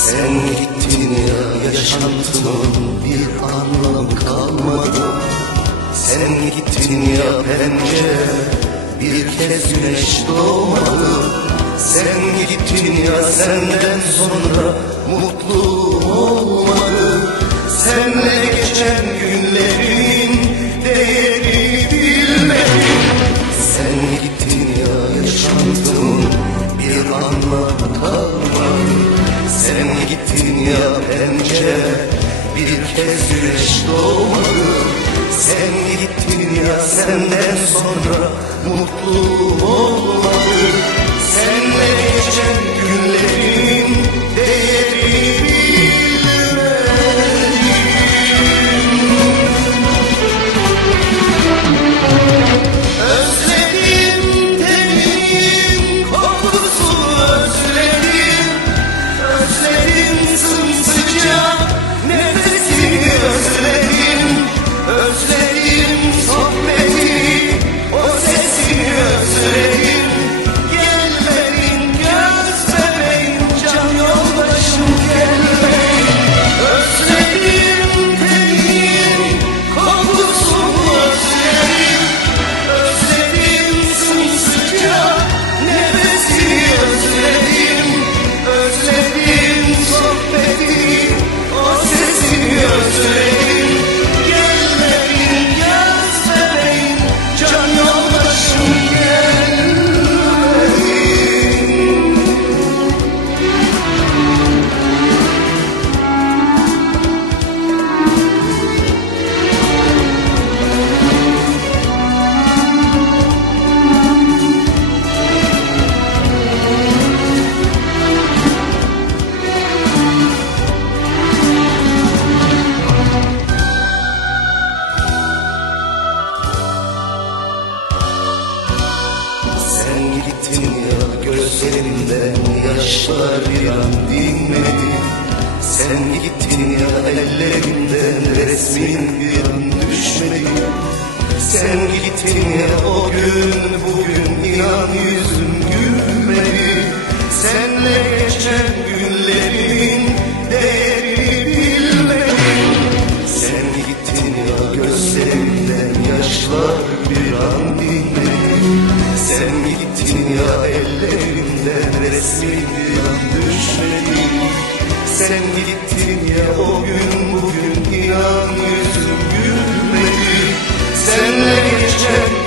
Sen gittin ya yaşantımın bir anlamı kalmadı. Sen gittin ya pencere bir kez güneş doğmadı. Sen gittin ya senden sonra mutlu olmadı. Senle geçen günlerin değerini bilmedim. Sen gittin ya yaşantımın bir anlamı gittin ya pencere bir kez güneş doğmadı. Sen gittin ya senden sonra mutlu olmadı. Senle geçen günlerin ya gözlerimden yaşlar bir an dinmedi Sen gittin ya ellerimden resmin bir an düşmedi. Sen gittin ya o gün bugün inan yüzüm sen gittin ya ellerimden resmin bir an düşmedi. Sen gittin ya o gün bugün inan yüzüm gülmedi. Senle geçen